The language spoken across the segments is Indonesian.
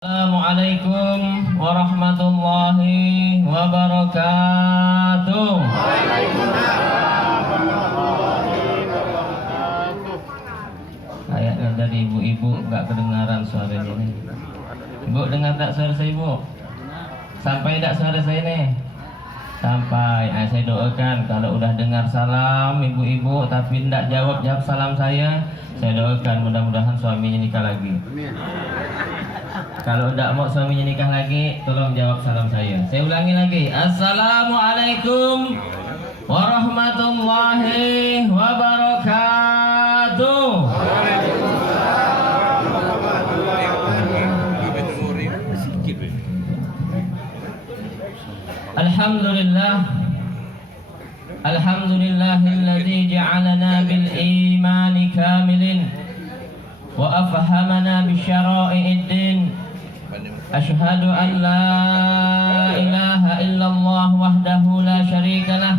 Assalamualaikum warahmatullahi wabarakatuh. Kayaknya dari ibu-ibu nggak kedengaran suaranya nih. Ibu dengar tak suara saya, ibu? Sampai tak suara saya nih? Sampai. Saya doakan kalau udah dengar salam ibu-ibu tapi tidak jawab salam saya doakan mudah-mudahan suaminya nikah lagi. Kalau tidak mau suaminya nikah lagi, tolong jawab salam saya. Saya ulangi lagi. Assalamualaikum warahmatullahi wabarakatuh. Alhamdulillah. Alhamdulillahilladzi ja'alana bil imani kamilin wa afhamana bi syara'i'id din. Ashhadu an la ilaha illallah wahdahu la syarika lah,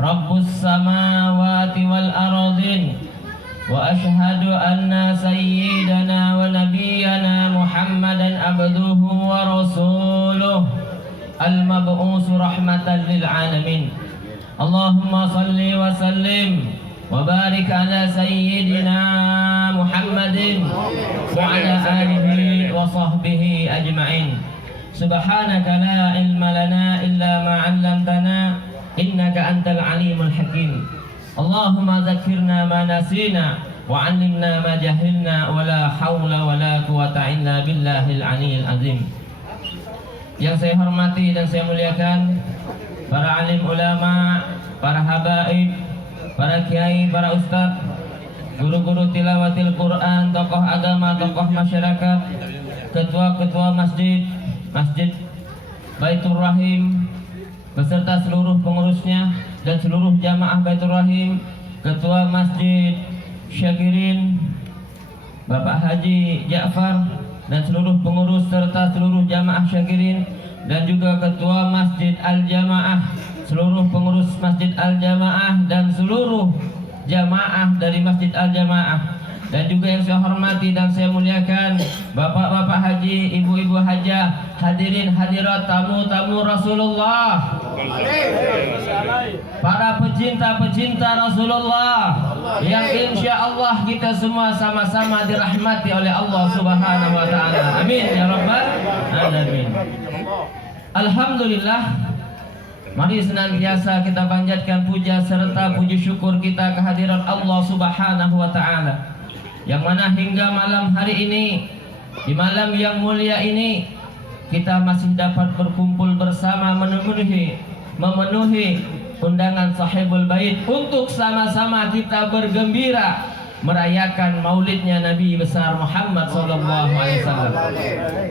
Rabbus samawati wal ardin, wa ashhadu anna sayyidana wa nabiyyana Muhammadan abduhu wa rasuluh al-mab'us rahmatan lil alamin. Allahumma salli wa sallim wa barik ala sayyidina Muhammadin wa ala alihi wa sahbihi ajma'in. Subhanaka la ilma lana illa ma 'allamtana innaka antal alimul hakim. Allahumma dzakkirna ma nasina wa 'allimna ma jahilna wa la haula wa la quwata illa billahil aliyyil azim. Yang saya hormati dan saya muliakan para alim ulama, para habaib, para kiai, para ustadz, guru-guru tilawatil Quran, tokoh agama, tokoh masyarakat, ketua-ketua masjid Baitur Rahim beserta seluruh pengurusnya dan seluruh jamaah Baitur Rahim, ketua masjid Syagirin Bapak Haji Ja'far dan seluruh pengurus serta seluruh jamaah Syagirin, dan juga ketua Masjid Al-Jamaah, seluruh pengurus Masjid Al-Jamaah dan seluruh jamaah dari Masjid Al-Jamaah, dan juga yang saya hormati dan saya muliakan bapak-bapak haji, ibu-ibu hajah, hadirin hadirat, tamu-tamu Rasulullah, para pecinta-pecinta Rasulullah yang insya Allah kita semua sama-sama dirahmati oleh Allah Subhanahu wa ta'ala. Amin ya rabbal alamin. Alhamdulillah, mari senantiasa kita panjatkan puja serta puji syukur kita kehadiran Allah Subhanahu wa ta'ala, yang mana hingga malam hari ini, di malam yang mulia ini, kita masih dapat berkumpul bersama memenuhi undangan sahibul bait untuk sama-sama kita bergembira merayakan maulidnya Nabi besar Muhammad SAW.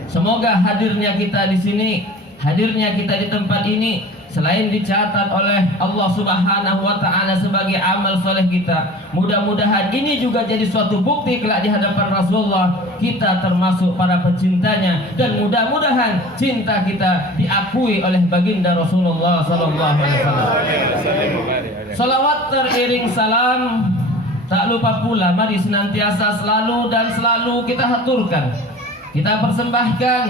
Semoga hadirnya kita di sini, hadirnya kita di tempat ini, selain dicatat oleh Allah Subhanahu wa ta'ala sebagai amal soleh kita, mudah-mudahan ini juga jadi suatu bukti kelak di hadapan Rasulullah kita termasuk para pecintanya, dan mudah-mudahan cinta kita diakui oleh baginda Rasulullah sallallahu alaihi wasallam. Salawat teriring salam tak lupa pula mari senantiasa selalu kita haturkan, kita persembahkan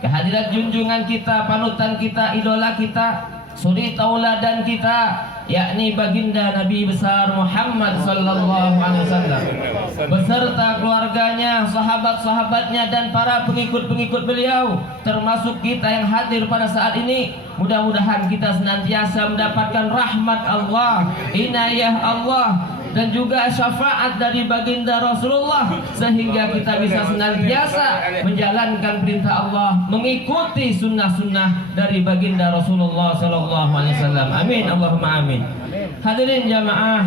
kehadirat junjungan kita, panutan kita, idola kita, suri tauladan kita, yakni baginda Nabi besar Muhammad sallallahu alaihi wasallam beserta keluarganya, sahabat-sahabatnya dan para pengikut-pengikut beliau, termasuk kita yang hadir pada saat ini. Mudah-mudahan kita senantiasa mendapatkan rahmat Allah, inayah Allah, dan juga syafaat dari baginda Rasulullah, sehingga kita bisa senantiasa menjalankan perintah Allah, mengikuti sunnah-sunnah dari baginda Rasulullah sallallahu alaihi wasallam. Amin Allahumma amin. Hadirin jamaah,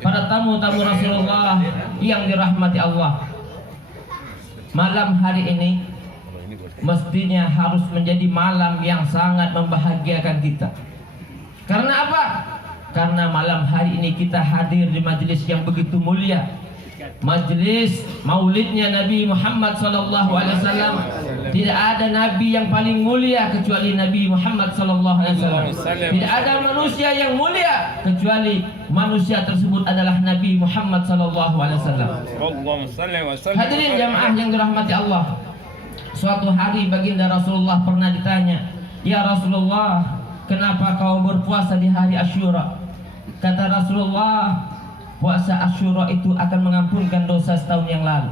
para tamu-tamu Rasulullah yang dirahmati Allah, malam hari ini mestinya harus menjadi malam yang sangat membahagiakan kita. Karena apa? Karena malam hari ini kita hadir di majelis yang begitu mulia, majelis maulidnya Nabi Muhammad SAW. Tidak ada nabi yang paling mulia kecuali Nabi Muhammad SAW. Tidak ada manusia yang mulia kecuali manusia tersebut adalah Nabi Muhammad SAW. Hadirin jamaah yang dirahmati Allah, Suatu hari baginda Rasulullah pernah ditanya, "Ya Rasulullah, kenapa kau berpuasa di hari Asyura?" Kata Rasulullah, "Puasa Asyura itu akan mengampunkan dosa setahun yang lalu."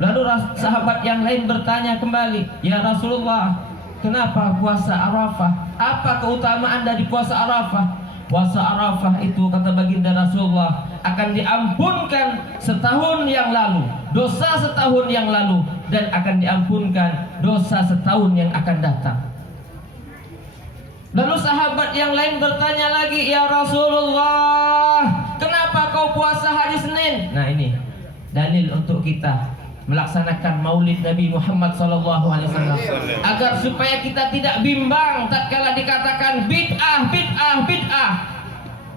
Lalu sahabat yang lain bertanya kembali, "Ya Rasulullah, kenapa puasa Arafah? Apa keutamaan dari puasa Arafah?" Puasa Arafah itu, kata baginda Rasulullah, akan diampunkan setahun yang lalu, dosa setahun yang lalu, dan akan diampunkan dosa setahun yang akan datang. Lalu sahabat yang lain bertanya lagi, "Ya Rasulullah, kenapa kau puasa hari Senin?" Nah, ini dalil untuk kita melaksanakan maulid Nabi Muhammad SAW, agar supaya kita tidak bimbang tatkala dikatakan bid'ah, bid'ah, bid'ah,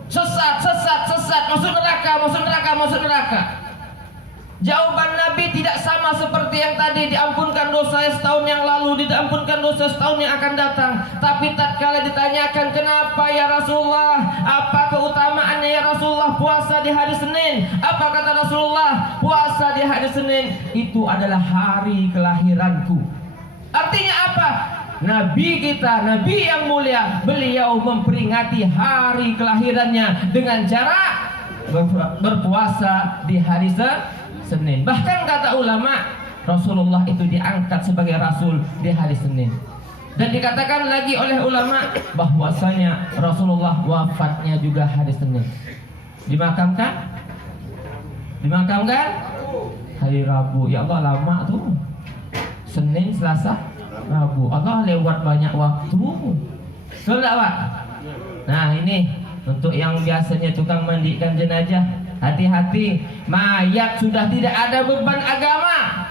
sesat, sesat, sesat, masuk neraka, masuk neraka, masuk neraka. Jawaban Nabi tidak sama seperti yang tadi, diampunkan dosa setahun yang lalu, diampunkan dosa setahun yang akan datang. Tapi tatkala ditanyakan, "Kenapa ya Rasulullah? Apa keutamaannya ya Rasulullah puasa di hari Senin?" Apa kata Rasulullah? "Puasa di hari Senin itu adalah hari kelahiranku." Artinya apa? Nabi kita, Nabi yang mulia, beliau memperingati hari kelahirannya dengan cara berpuasa di hari Senin. Bahkan kata ulama, Rasulullah itu diangkat sebagai Rasul di hari Senin. Dan dikatakan lagi oleh ulama bahwasanya Rasulullah wafatnya juga hari Senin. Dimakamkan? Dimakamkan? Hari Rabu. Ya Allah, lama tuh. Senin, Selasa, Rabu. Allah, lewat banyak waktu. Betul tak, Pak? Nah, ini untuk yang biasanya tukang mandikan jenazah, hati-hati, mayat sudah tidak ada beban agama.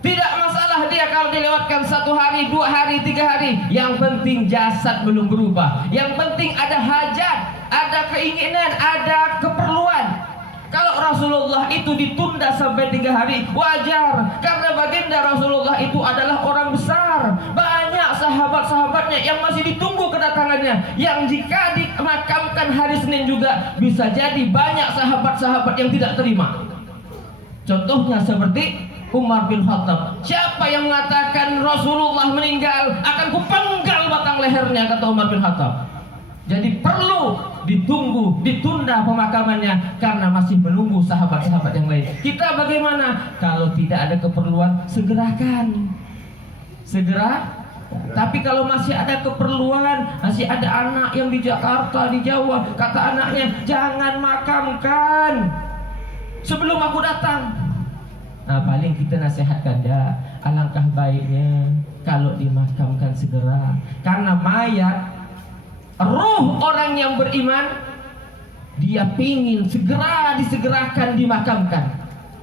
Tidak masalah dia kalau dilewatkan 1 hari, 2 hari, 3 hari. Yang penting jasad belum berubah. Yang penting ada hajat, ada keinginan, ada keperluan. Kalau Rasulullah itu ditunda sampai 3 hari, wajar. Karena baginda Rasulullah itu adalah orang besar. Banyak sahabat-sahabatnya yang masih ditunggu kedatangannya. Yang jika dimakamkan hari Senin juga, bisa jadi banyak sahabat-sahabat yang tidak terima. Contohnya seperti Umar bin Khattab. Siapa yang mengatakan Rasulullah meninggal, akan kupenggal batang lehernya, kata Umar bin Khattab. Jadi perlu ditunda pemakamannya karena masih menunggu sahabat-sahabat yang lain. Kita bagaimana? Kalau tidak ada keperluan, segerakan. Segera. Tapi kalau masih ada keperluan, masih ada anak yang di Jakarta, di Jawa, kata anaknya, "Jangan makamkan sebelum aku datang." Nah, paling kita nasihatkan, ya, alangkah baiknya kalau dimakamkan segera. Karena mayat, ruh orang yang beriman, dia pingin segera disegerakan dimakamkan.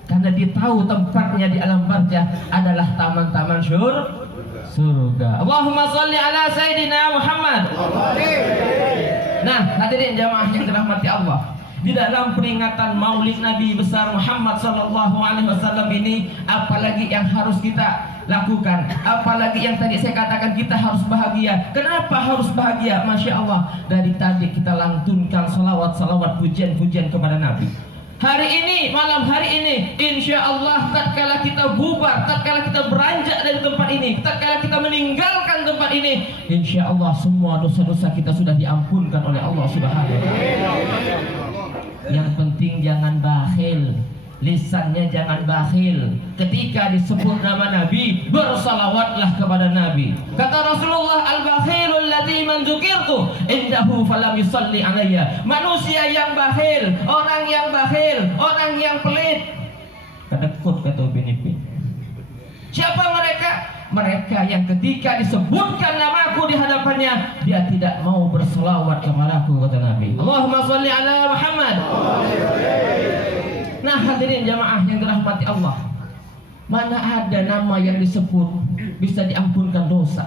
Karena dia tahu tempatnya di alam barzah adalah taman-taman surga. Allahumma sholli ala Sayyidina Muhammad. Nah, hadirin jamaah yang dirahmati Allah, di dalam peringatan Maulid Nabi besar Muhammad SAW ini, apalagi yang harus kita lakukan, apalagi yang tadi saya katakan, kita harus bahagia. Kenapa harus bahagia? Masya Allah, dari tadi kita lantunkan salawat-salawat, pujian-pujian kepada Nabi. Hari ini, malam hari ini, insya Allah, tatkala kita bubar, tatkala kita beranjak dari tempat ini, tatkala kita meninggalkan tempat ini, insya Allah semua dosa-dosa kita sudah diampunkan oleh Allah Subhanahu wa Ta'ala. Yang penting jangan bakhil, lisannya jangan bakhil. Ketika disebut nama Nabi, bersalawatlah kepada Nabi. Kata Rasulullah, "Al-bakhilul ladzi man dzukirtu indahu falam yusalli alayya." Manusia yang bakhil, orang yang bakhil, orang yang pelit. Kedekut kata Ubin Ipin. Siapa mereka? Mereka yang ketika disebutkan namaku di hadapannya, dia tidak mau berselawat kepadaku, kata Nabi. Allahumma sholli ala Muhammad. Nah, hadirin jamaah yang dirahmati Allah, mana ada nama yang disebut bisa diampunkan dosa?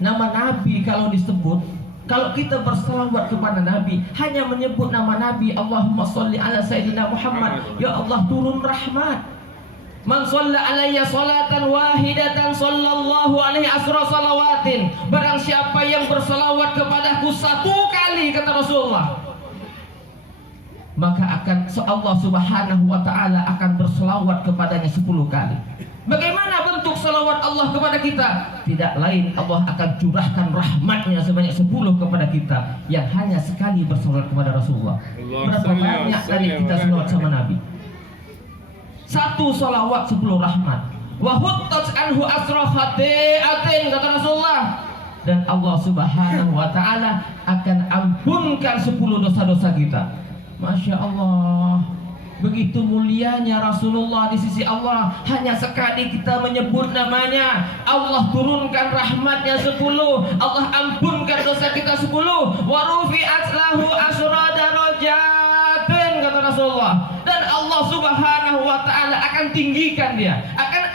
Nama Nabi kalau disebut, kalau kita berselawat kepada Nabi, hanya menyebut nama Nabi, Allahumma sholli ala Sayyidina Muhammad, ya Allah turun rahmat. Man shalla alayya salatan wahidatan sallallahu alaihi asra salawatin. Barang siapa yang berselawat kepadaku 1 kali, kata Rasulullah, maka akan Allah Subhanahu wa Ta'ala akan berselawat kepadanya 10 kali. Bagaimana bentuk salawat Allah kepada kita? Tidak lain, Allah akan curahkan rahmatnya sebanyak 10 kepada kita yang hanya sekali bersalawat kepada Rasulullah. Berapa banyak kali kita salawat sama Nabi? 1 salawat 10 rahmat. Wa huttat anhu asra khati'atin, kata Rasulullah. Dan Allah Subhanahu wa ta'ala akan ampunkan 10 dosa-dosa kita. Masya Allah, begitu mulianya Rasulullah di sisi Allah. Hanya sekali kita menyebut namanya, Allah turunkan rahmatnya 10, Allah ampunkan dosa kita 10. Wa rufi'at lahu asra darajatin, kata Rasulullah. Dan Allah Subhanahu wa ta'ala akan tinggikan dia, akan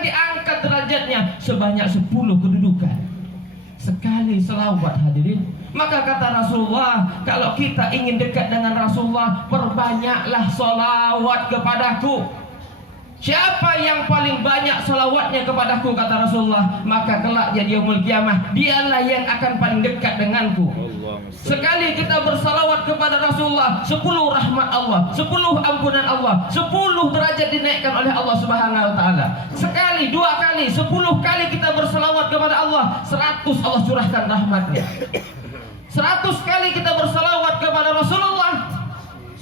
diangkat derajatnya sebanyak 10 kedudukan. Sekali selawat, hadirin. Maka kata Rasulullah, kalau kita ingin dekat dengan Rasulullah, perbanyaklah salawat kepadaku. Siapa yang paling banyak salawatnya kepadaku, kata Rasulullah, maka kelak jadi yaumul kiamah, dialah yang akan paling dekat denganku. Sekali kita bersalawat kepada Rasulullah, 10 rahmat Allah, 10 ampunan Allah, 10 derajat dinaikkan oleh Allah Subhanahu wa ta'ala. Sekali, 2 kali, 10 kali kita bersalawat kepada Allah, 100 Allah curahkan rahmatnya. 100 kali kita bersalawat kepada Rasulullah,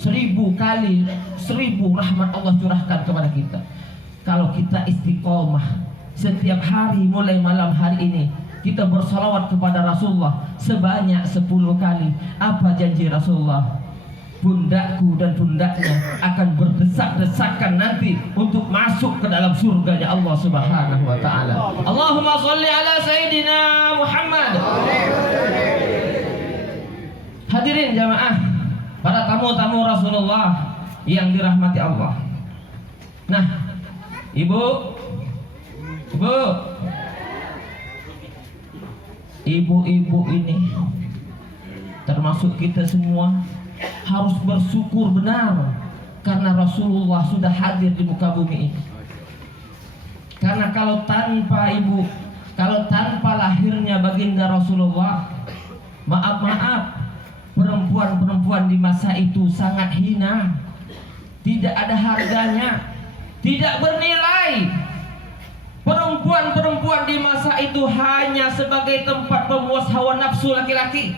1000 kali 1000 rahmat Allah curahkan kepada kita. Kalau kita istiqomah setiap hari mulai malam hari ini kita bersalawat kepada Rasulullah sebanyak 10 kali, apa janji Rasulullah? Pundakku dan pundaknya akan berdesak-desakan nanti untuk masuk ke dalam surganya Allah Subhanahu wa ta'ala. Allahumma sholli ala Sayyidina Muhammad. Hadirin jamaah, para tamu-tamu Rasulullah yang dirahmati Allah. Nah, ibu-ibu ini termasuk kita semua harus bersyukur benar karena Rasulullah sudah hadir di muka bumi ini. Karena kalau tanpa ibu, kalau tanpa lahirnya baginda Rasulullah, maaf, perempuan-perempuan di masa itu sangat hina, tidak ada harganya, tidak bernilai. Perempuan-perempuan di masa itu hanya sebagai tempat pemuas hawa nafsu laki-laki.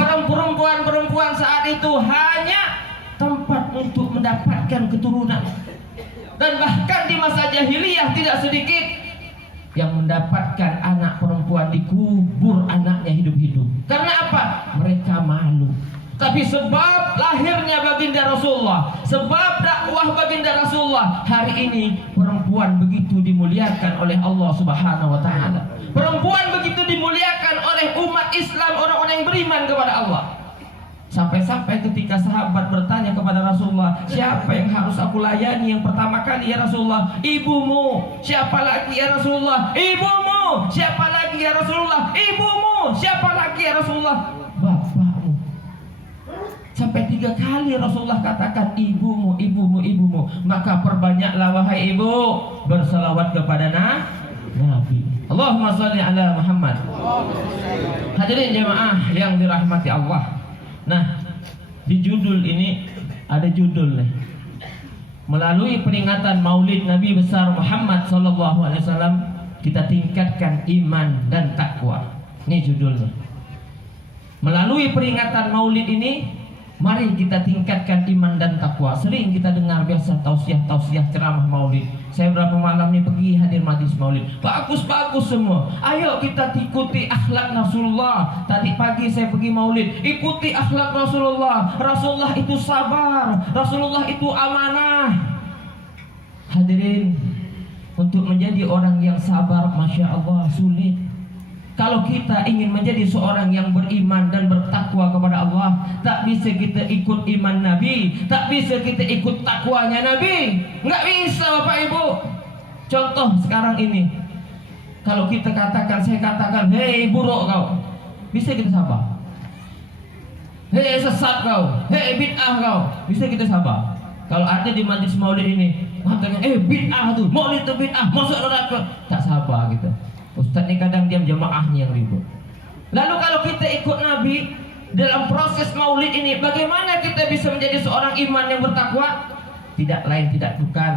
Perempuan-perempuan saat itu hanya tempat untuk mendapatkan keturunan. Dan bahkan di masa jahiliyah tidak sedikit yang mendapatkan anak perempuan dikubur anaknya hidup-hidup. Karena apa? Mereka malu. Tapi sebab lahirnya baginda Rasulullah, sebab dakwah baginda Rasulullah, hari ini perempuan begitu dimuliakan oleh Allah Subhanahu wa ta'ala. Perempuan begitu dimuliakan oleh umat Islam, orang-orang yang beriman kepada Allah. Sampai-sampai ketika sahabat bertanya kepada Rasulullah, siapa yang harus aku layani yang pertama kali ya Rasulullah? Ibumu. Siapa lagi ya Rasulullah? Ibumu. Siapa lagi ya Rasulullah? Ibumu. Siapa lagi ya Rasulullah? Bapakmu. Sampai 3 kali Rasulullah katakan ibumu, ibumu, ibumu. Maka perbanyaklah wahai ibu bersalawat kepada Nabi. Allahumma sholli ala Muhammad. Hadirin jemaah yang dirahmati Allah. Nah, di judul ini ada judul nih. Melalui peringatan Maulid Nabi besar Muhammad sallallahu alaihi wasallam, kita tingkatkan iman dan takwa. Ini judulnya. Melalui peringatan Maulid ini, mari kita tingkatkan iman dan takwa. Sering kita dengar biasa tausiah ceramah Maulid. Saya berapa malam ini pergi hadir majlis Maulid. Bagus-bagus semua. Ayo kita ikuti akhlak Rasulullah. Tadi pagi saya pergi Maulid. Ikuti akhlak Rasulullah. Rasulullah itu sabar. Rasulullah itu amanah. Hadirin, untuk menjadi orang yang sabar, Masya Allah, sulit. Kalau kita ingin menjadi seorang yang beriman dan bertakwa kepada Allah, tak bisa kita ikut iman Nabi, tak bisa kita ikut takwanya Nabi. Nggak bisa Bapak Ibu. Contoh sekarang ini, kalau kita katakan, saya katakan, hei buruk kau, bisa kita sabar. Hei sesat kau, hei bid'ah kau, bisa kita sabar. Kalau ada di majlis Maulid ini, katakan, bid'ah tuh, Maulid itu bid'ah, masuk neraka, tak sabar gitu. Ustaz ini kadang diam, jamaahnya yang ribut. Lalu kalau kita ikut Nabi dalam proses Maulid ini, bagaimana kita bisa menjadi seorang iman yang bertakwa? Tidak lain tidak bukan,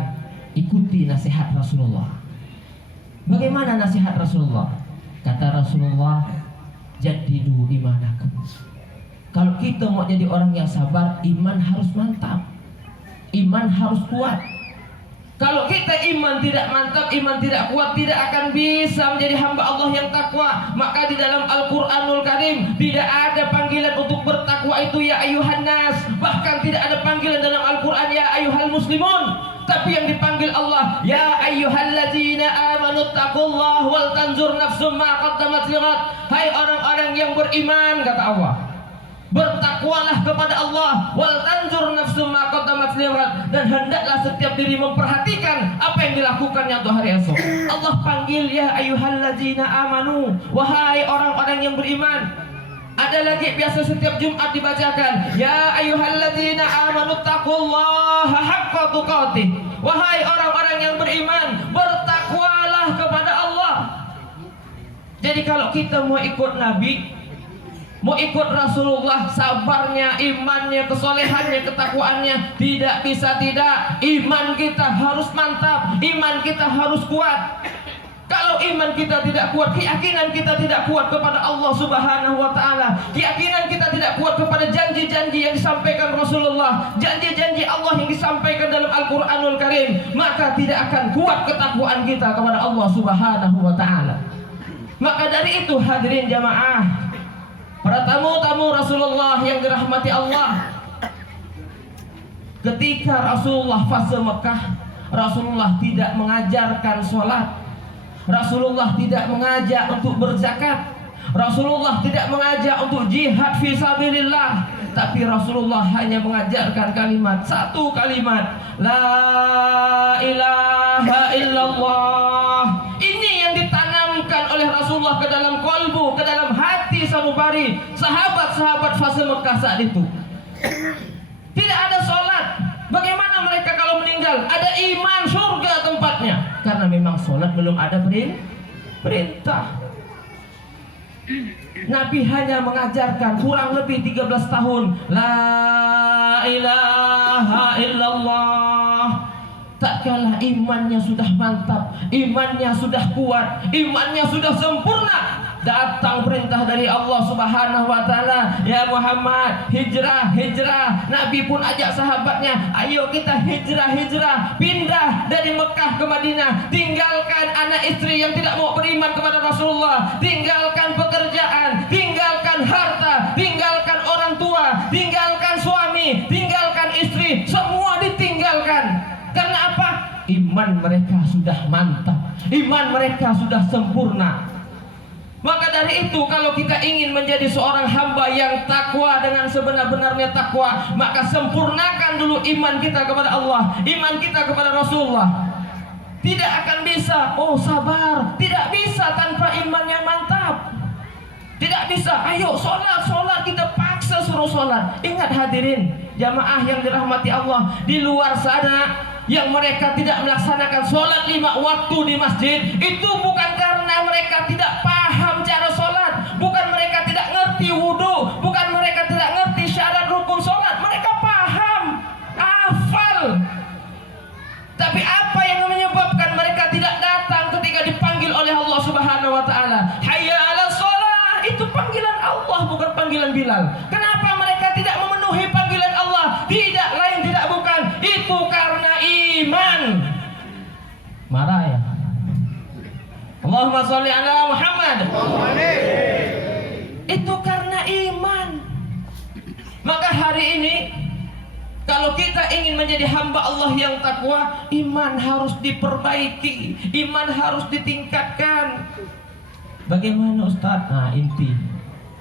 ikuti nasihat Rasulullah. Bagaimana nasihat Rasulullah? Kata Rasulullah, jadidu imanakum. Kalau kita mau jadi orang yang sabar, iman harus mantap, iman harus kuat. Kalau kita iman tidak mantap, iman tidak kuat, tidak akan bisa menjadi hamba Allah yang takwa. Maka di dalam Al-Quranul Karim tidak ada panggilan untuk bertakwa itu ya ayuhan nas. Bahkan tidak ada panggilan dalam Al-Quran ya ayuhal muslimun. Tapi yang dipanggil Allah ya ayyuhalladzina amanu taqullaha wal tanzur nafsum ma qaddamat lighad. Hai orang-orang yang beriman, kata Allah, bertakwalah kepada Allah, wal tanzur nafsum ma qaddamat lighad, dan hendaklah setiap diri memperhatikan apa yang dilakukannya untuk hari esok. Allah panggil ya ayyuhalladzina amanu, wahai orang-orang yang beriman. Ada lagi biasa setiap Jumat dibacakan ya ayyuhalladzina amanu taqullaha haqqa tuqatih. Wahai orang-orang yang beriman, bertakwalah kepada Allah. Jadi kalau kita mau ikut Nabi, mau ikut Rasulullah, sabarnya, imannya, kesolehannya, ketakwaannya tidak bisa tidak. Iman kita harus mantap, iman kita harus kuat. Kalau iman kita tidak kuat, keyakinan kita tidak kuat kepada Allah Subhanahu wa Ta'ala, keyakinan kita tidak kuat kepada janji-janji yang disampaikan Rasulullah, janji-janji Allah yang disampaikan dalam Al-Quranul Karim, maka tidak akan kuat ketakwaan kita kepada Allah Subhanahu wa Ta'ala. Maka dari itu hadirin jamaah, para tamu-tamu Rasulullah yang dirahmati Allah, ketika Rasulullah fase Mekah, Rasulullah tidak mengajarkan sholat, Rasulullah tidak mengajak untuk berzakat, Rasulullah tidak mengajak untuk jihad fi sabilillah, tapi Rasulullah hanya mengajarkan kalimat, satu kalimat, la ilaha illallah. Ini yang ditanamkan oleh Rasulullah ke dalam kolbu, ke dalam hati sanubari sahabat-sahabat fase Mekah saat itu. Tidak ada sholat. Bagaimana mereka kalau meninggal? Ada iman, surga tempatnya. Karena memang sholat belum ada perintah. Nabi hanya mengajarkan kurang lebih 13 tahun, la ilaha illallah. Tak kalah imannya sudah mantap, imannya sudah kuat, imannya sudah sempurna, datang perintah dari Allah Subhanahu wa Ta'ala, ya Muhammad, hijrah, hijrah. Nabi pun ajak sahabatnya, ayo kita hijrah, hijrah, pindah dari Mekah ke Madinah, tinggalkan anak istri yang tidak mau beriman kepada Rasulullah, tinggalkan pekerjaan, tinggalkan harta, tinggalkan orang tua, tinggalkan suami, tinggalkan istri, semua ditinggalkan. Karena apa? Iman mereka sudah mantap, iman mereka sudah sempurna. Maka dari itu, kalau kita ingin menjadi seorang hamba yang takwa dengan sebenar-benarnya takwa, maka sempurnakan dulu iman kita kepada Allah, iman kita kepada Rasulullah. Tidak akan bisa, oh sabar, tidak bisa tanpa iman yang mantap. Tidak bisa, ayo sholat, sholat, kita paksa suruh sholat. Ingat hadirin, jamaah yang dirahmati Allah, di luar sana yang mereka tidak melaksanakan sholat 5 waktu di masjid, itu bukan karena mereka tidak paham cara sholat, bukan mereka tidak ngerti wudhu, bukan mereka tidak ngerti syarat rukun sholat. Mereka paham, hafal. Tapi apa yang menyebabkan mereka tidak datang ketika dipanggil oleh Allah Subhanahu wa Ta'ala? Hayya 'ala sholat, itu panggilan Allah, bukan panggilan Bilal. Kenapa mereka tidak memenuhi panggilan Allah? Tidak lain tidak bukan, itu karena iman. Marah ya. Allahumma sholli ala Muhammad. Itu karena iman. Maka hari ini, kalau kita ingin menjadi hamba Allah yang takwa, iman harus diperbaiki, iman harus ditingkatkan. Bagaimana Ustaz? Nah inti,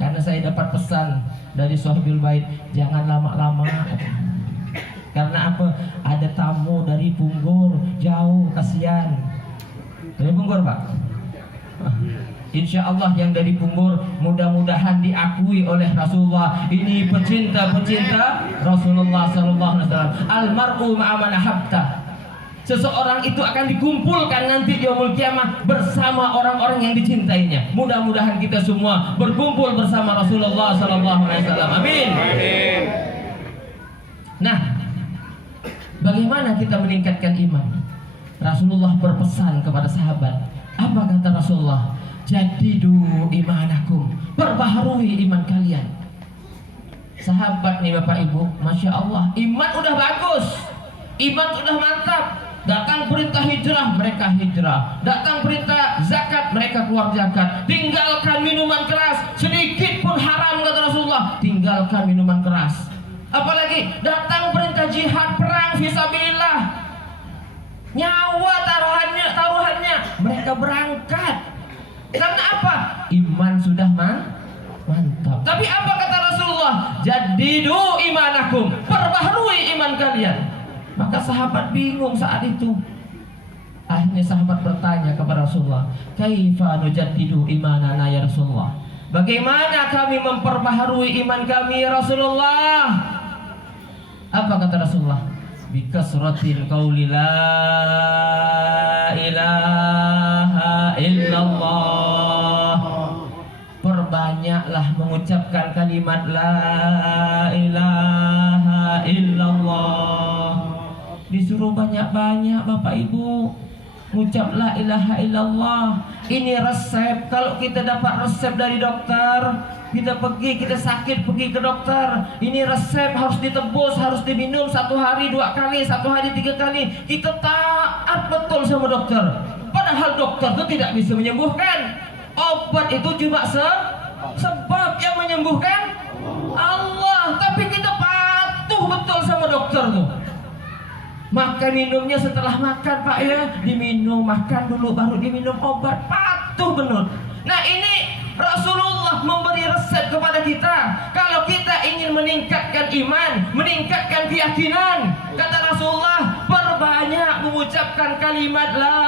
karena saya dapat pesan dari Sohibul Bait, jangan lama-lama. Karena apa? Ada tamu dari Punggol, jauh, kasihan. Dari Punggol Pak? Insya Allah yang dari Punggol mudah-mudahan diakui oleh Rasulullah. Ini pecinta-pecinta Rasulullah Sallallahu Alaihi Wasallam. Almar'u ma'aman ahabta. Seseorang itu akan dikumpulkan nanti di yaumul kiamah bersama orang-orang yang dicintainya. Mudah-mudahan kita semua berkumpul bersama Rasulullah Sallallahu Alaihi Wasallam. Amin. Nah, bagaimana kita meningkatkan iman? Rasulullah berpesan kepada sahabat. Apa kata Rasulullah? Jadidu imanakum, perbaharui iman kalian. Sahabat nih Bapak Ibu, Masya Allah, iman udah bagus, iman udah mantap. Datang perintah hijrah, mereka hijrah. Datang perintah zakat, mereka keluar zakat. Tinggalkan minuman keras, sedikit pun haram kata Rasulullah. Tinggalkan minuman keras. Apalagi datang perintah jihad, perang fisabilillah, nyawa taruhannya, mereka berangkat. Karena apa? Iman sudah mantap. Tapi apa kata Rasulullah? Jadidu imanakum, perbaharui iman kalian. Maka sahabat bingung saat itu. Akhirnya sahabat bertanya kepada Rasulullah, kaifa nujaddidu imanana ya Rasulullah? Bagaimana kami memperbaharui iman kami ya Rasulullah? Apa kata Rasulullah? Bikasratil qauli la ilaha illallah. Perbanyaklah mengucapkan kalimat la ilaha illallah. Disuruh banyak-banyak Bapak Ibu ngucap la ilaha illallah. Ini resep. Kalau kita dapat resep dari dokter, kita sakit pergi ke dokter, ini resep harus ditebus, harus diminum 1 hari 2 kali, 1 hari 3 kali. Kita taat betul sama dokter. Padahal dokter itu tidak bisa menyembuhkan. Obat itu cuma sebab yang menyembuhkan Allah. Tapi kita patuh betul sama dokter tuh. Makan minumnya setelah makan Pak ya, diminum, makan dulu baru diminum obat, patuh benar. Nah ini Rasulullah memberi resep kepada kita. Kalau kita ingin meningkatkan iman, meningkatkan keyakinan, kata Rasulullah, perbanyak mengucapkan kalimat la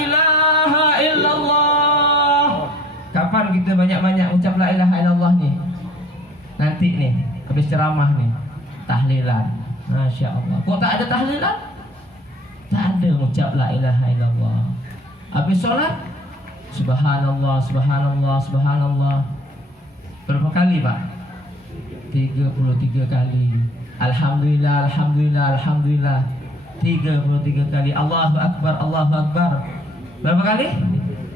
ilaha illallah. Kapan kita banyak-banyak ucap la ilaha illallah nih? Nanti nih, habis ceramah nih, tahlilan. Masya Allah. Kok tak ada tahlilan? Tak ada ucap la ilaha illallah. Habis sholat, subhanallah, subhanallah, subhanallah. Berapa kali Pak? 33 kali. Alhamdulillah, alhamdulillah, alhamdulillah. 33 kali. Allahu Akbar, Allahu Akbar. Berapa kali?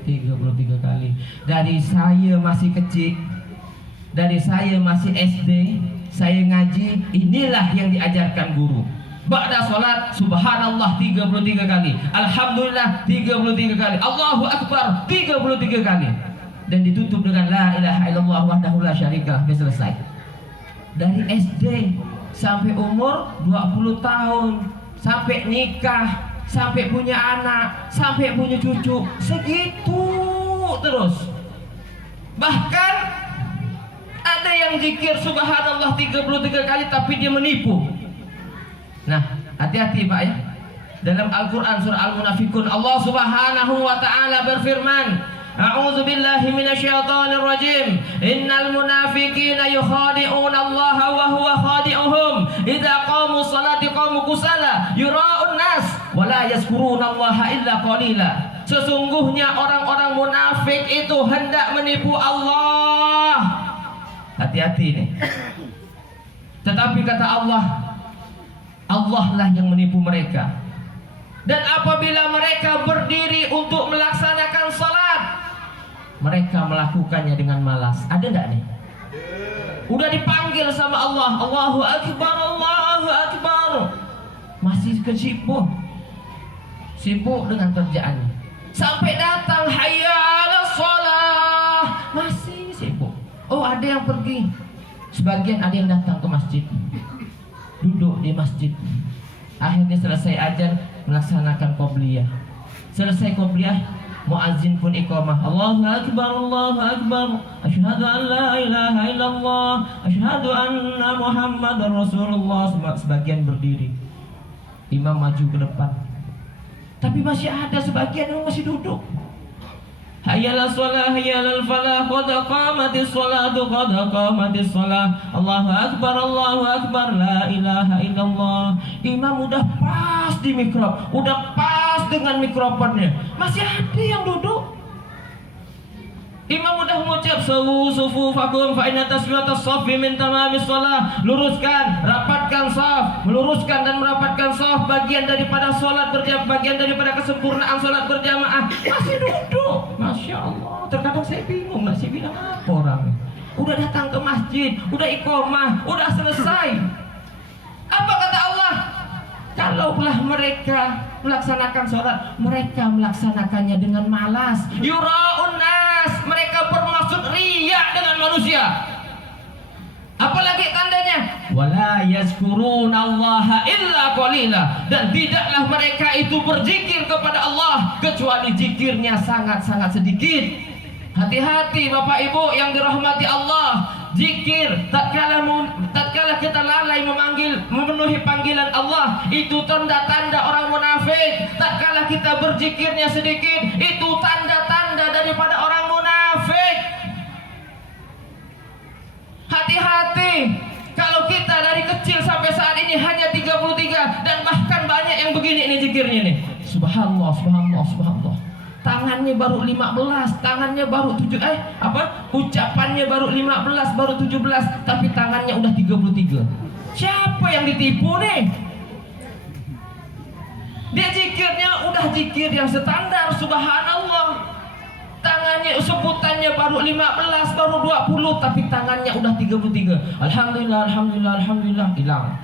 33 kali. Dari saya masih kecil, dari saya masih SD, saya ngaji, inilah yang diajarkan guru. Ba'da sholat, subhanallah 33 kali, alhamdulillah 33 kali, Allahu Akbar 33 kali. Dan ditutup dengan la ilaha illallah wahdahu la syarikalah. Selesai. Dari SD sampai umur 20 tahun, sampai nikah, sampai punya anak, sampai punya cucu, segitu terus. Bahkan ada yang zikir subhanallah 33 kali tapi dia menipu. Nah, hati-hati Pak ya. Dalam Al-Qur'an surah Al-Munafikun, Allah Subhanahu wa taala berfirman, A'udzu billahi minasyaitonir rajim. Innal munafiqina yukhadi'una Allah wa huwa khadi'uhum. Idza qamu sholati qamu kusala yura'un nas wa la yazkuruna Allah illa qalila. Sesungguhnya orang-orang munafik itu hendak menipu Allah. Hati-hati nih. Tetapi kata Allah, Allah lah yang menipu mereka. Dan apabila mereka berdiri untuk melaksanakan salat, mereka melakukannya dengan malas. Ada enggak nih? Udah dipanggil sama Allah, Allahu Akbar, Allahu Akbar, masih sibuk dengan kerjaannya. Sampai datang hayya 'alas shalah, masih sibuk. Oh, ada yang pergi. Sebagian ada yang datang ke masjid, duduk di masjid. Akhirnya selesai azan melaksanakan qobliyah. Selesai qobliyah, muazzin pun iqamah. Allahu Akbar, Allahu Akbar. Asyhadu an la ilaha illallah, asyhadu anna Muhammadar Rasulullah. Sebagian berdiri, imam maju ke depan. Tapi masih ada sebagian yang masih duduk. Hayyalas shalah, hayyalal falah, qad qamatis shalatu, qad qamatis shalah. Allahu Akbar, Allahu Akbar, la ilaha illallah. Imam udah pas di mikrofon, udah pas dengan mikrofonnya. Masih ada yang duduk. Imam udah sudah mengucap sawu sufufakum fa inna taswiyatas shaffi min tamamis shalah, luruskan, rapatkan shaf, meluruskan dan merapatkan shaf bagian daripada salat berjamaah, bagian daripada kesempurnaan salat berjamaah. Masih duduk. Masya Allah. Terkadang saya bingung, masih bilang apa orang? Udah datang ke masjid, udah iqamah, udah selesai. Apa kata Allah? Kalaulah mereka melaksanakan sholat, mereka melaksanakannya dengan malas. Yura'un nas, mereka bermaksud riya dengan manusia. Apalagi tandanya? Wala yazkurunallaha illa qalila, dan tidaklah mereka itu berzikir kepada Allah kecuali zikirnya sangat-sangat sedikit. Hati-hati Bapak Ibu yang dirahmati Allah. Zikir tatkala kita lalai memenuhi panggilan Allah, itu tanda-tanda orang munafik. Tatkala kita berzikirnya sedikit, itu tanda-tanda daripada orang munafik. Hati-hati kalau kita dari kecil sampai saat ini hanya 33, dan bahkan banyak yang begini ini zikirnya nih. Subhanallah, subhanallah, subhanallah. Tangannya baru 15, tangannya baru ucapannya baru 15, baru 17, tapi tangannya udah 33. Siapa yang ditipu nih? Dia zikirnya udah zikir yang standar, subhanallah. Tangannya sebutannya baru 15, baru 20, tapi tangannya udah 33. Alhamdulillah, alhamdulillah, alhamdulillah, hilang.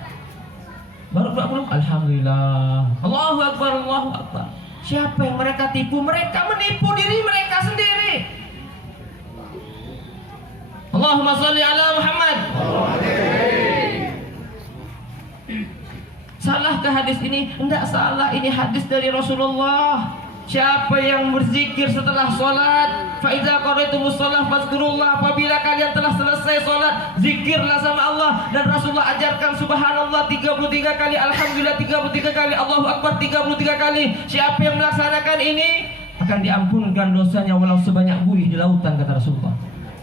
Baru 20, alhamdulillah. Allahu akbar, Allahu akbar. Siapa yang mereka tipu? Mereka menipu diri mereka sendiri. Allahumma sholli ala Muhammad. Salah ke hadis ini? Tidak salah, ini hadis dari Rasulullah. Siapa yang berzikir setelah sholat, fa idza qara'tumus shalah fazkurullah, apabila kalian telah selesai sholat, zikirlah sama Allah. Dan Rasulullah ajarkan subhanallah 33 kali, alhamdulillah 33 kali, Allahu akbar 33 kali. Siapa yang melaksanakan ini akan diampunkan dosanya walau sebanyak buih di lautan, kata Rasulullah.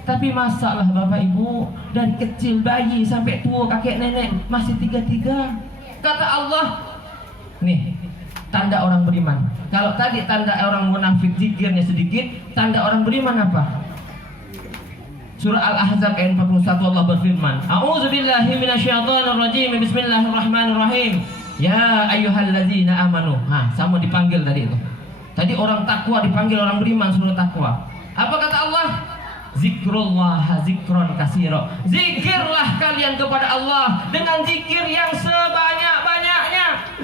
Tapi masalah Bapak Ibu, dari kecil bayi sampai tua kakek nenek masih 33. Kata Allah, nih tanda orang beriman. Kalau tadi tanda orang munafik zikirnya sedikit, tanda orang beriman apa? Surah Al-Ahzab ayat 41 Allah berfirman, A'udzubillahi minasyaitonirrajim, bismillahirrahmanirrahim. Ya ayyuhalladzina amanu. Sama dipanggil tadi itu. Tadi orang takwa dipanggil orang beriman, suruh takwa. Apa kata Allah? Zikrullah zikron kasiro. Zikirlah kalian kepada Allah dengan zikir yang sebanyak-banyaknya.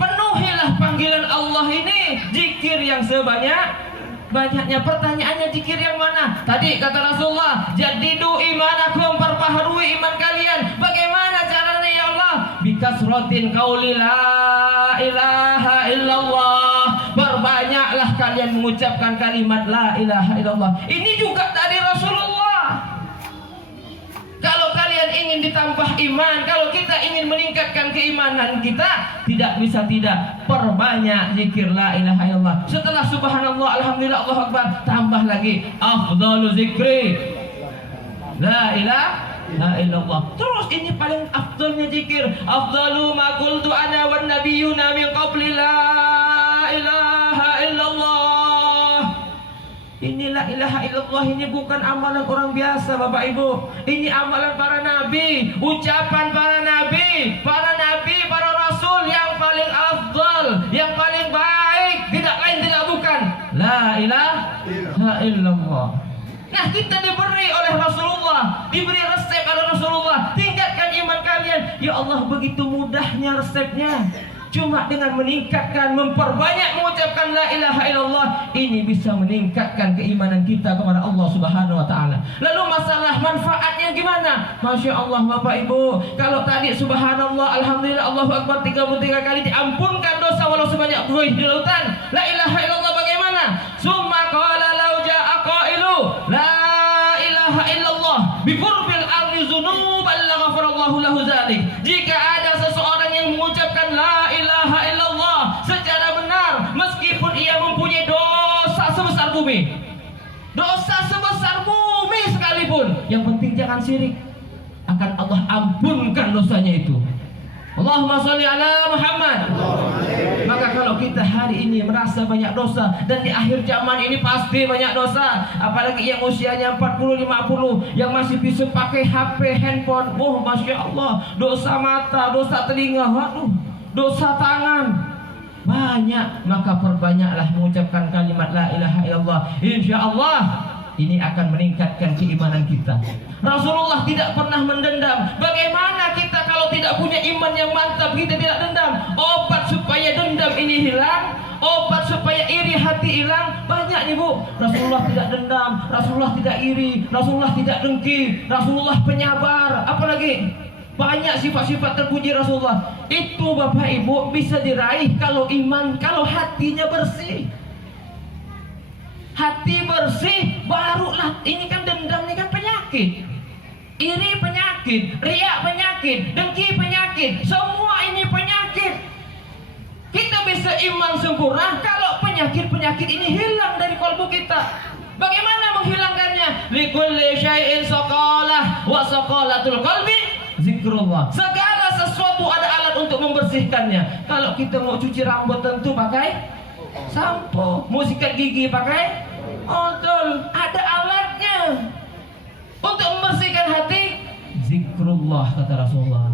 Penuhilah panggilan Allah ini, zikir yang sebanyak-banyaknya. Pertanyaannya, zikir yang mana? Tadi kata Rasulullah, jadidu imanakum, perbaharui iman kalian. Bagaimana caranya ya Allah? Bikasrotin qauli la ilaha illallah. Berbanyaklah kalian mengucapkan kalimat la ilaha illallah. Ini juga dari Rasulullah. Kalau kalian ingin ditambah iman, kalau kita ingin meningkatkan keimanan kita, tidak bisa tidak perbanyak zikir la ilaha illallah. Setelah subhanallah, alhamdulillah, Allahu akbar, tambah lagi afdalu zikri la ilaha illallah. Terus ini paling afdalnya zikir, afdalu ma qultu ana wan nabiyyuna min qabli la ilaha illallah. Ini la ilaha illallah ini bukan amalan orang biasa Bapak Ibu. Ini amalan para nabi, ucapan para nabi, para rasul yang paling afdal, yang paling baik, tidak lain tidak bukan la ilaha illallah. Nah, kita diberi oleh Rasulullah, diberi resep oleh Rasulullah, tingkatkan iman kalian. Ya Allah, begitu mudahnya resepnya. Cuma dengan meningkatkan, memperbanyak mengucapkan la ilaha illallah, ini bisa meningkatkan keimanan kita kepada Allah Subhanahu wa taala. Lalu masalah manfaatnya gimana? Masya Allah Bapak Ibu, kalau tadi subhanallah, alhamdulillah, Allahu akbar 33 kali diampunkan dosa walau sebanyak buih di lautan. La ilaha illallah bagaimana? Summa qala law ja'a qailu la ilaha illallah bi qurbil ardi dzunuban la ghafarallahu lahu dzalik. Jika ada seseorang yang mengucapkan la ilaha illallah secara benar, meskipun ia mempunyai dosa sebesar bumi, dosa sebesar bumi sekalipun, yang penting jangan syirik, akan Allah ampunkan dosanya itu. Allahumma sholli ala Muhammad. Maka kalau kita hari ini merasa banyak dosa, dan di akhir zaman ini pasti banyak dosa, apalagi yang usianya 40, 50 yang masih bisa pakai HP, handphone, oh Masya Allah, dosa mata, dosa telinga, waduh, dosa tangan banyak. Maka perbanyaklah mengucapkan kalimat la ilaha illallah. Insya Allah ini akan meningkatkan keimanan kita. Rasulullah tidak pernah mendendam. Bagaimana kita kalau tidak punya iman yang mantap, kita tidak dendam? Obat supaya dendam ini hilang, obat supaya iri hati hilang, banyak nih Bu. Rasulullah tidak dendam, Rasulullah tidak iri, Rasulullah tidak dengki, Rasulullah penyabar. Apalagi banyak sifat-sifat terpuji Rasulullah. Itu Bapak Ibu bisa diraih kalau iman, kalau hatinya bersih. Hati bersih, barulah. Ini kan dendam, ini kan penyakit. Iri penyakit, riak penyakit, dengki penyakit. Semua ini penyakit. Kita bisa iman sempurna kalau penyakit-penyakit ini hilang dari kalbu kita. Bagaimana menghilangkannya? Likulli syai'in saqalah wa saqalatul qalbi zikrullah. Segala sesuatu ada alat untuk membersihkannya. Kalau kita mau cuci rambut tentu pakai sampo, mau sikat gigi pakai odol, ada alatnya. Untuk membersihkan hati, zikrullah kata Rasulullah.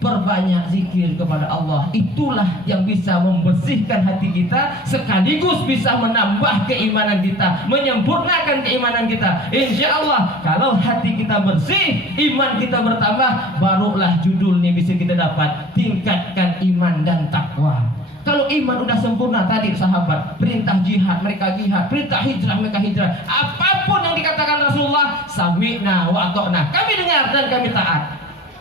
Perbanyak zikir kepada Allah, itulah yang bisa membersihkan hati kita, sekaligus bisa menambah keimanan kita, menyempurnakan keimanan kita. Insya Allah kalau hati kita bersih, iman kita bertambah, barulah judulnya bisa kita dapat, tingkatkan iman dan takwa. Kalau iman udah sempurna tadi sahabat, perintah jihad mereka jihad, perintah hijrah mereka hijrah. Apapun yang dikatakan Rasulullah, sami'na wa ata'na, kami dengar dan kami taat.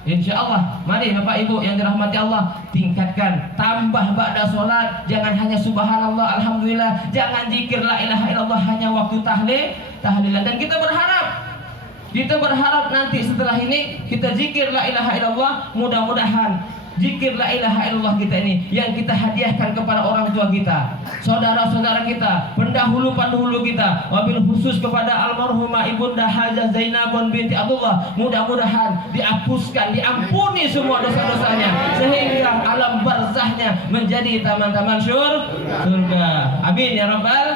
Insya Allah, mari Bapak Ibu yang dirahmati Allah, tingkatkan, tambah ba'da sholat. Jangan hanya subhanallah, alhamdulillah. Jangan zikir la ilaha illallah hanya waktu tahlilan. Dan kita berharap nanti setelah ini kita zikir la ilaha illallah, mudah-mudahan zikir la ilaha illallah kita ini yang kita hadiahkan kepada orang tua kita, saudara-saudara kita, pendahulu-pendahulu kita, wabil khusus kepada almarhumah Ibunda Hajah Zainabun binti Abdullah. Mudah-mudahan dihapuskan, diampuni semua dosa-dosanya, sehingga alam barzahnya menjadi taman-taman surga. Amin ya rabbal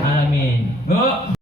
alamin. Bu.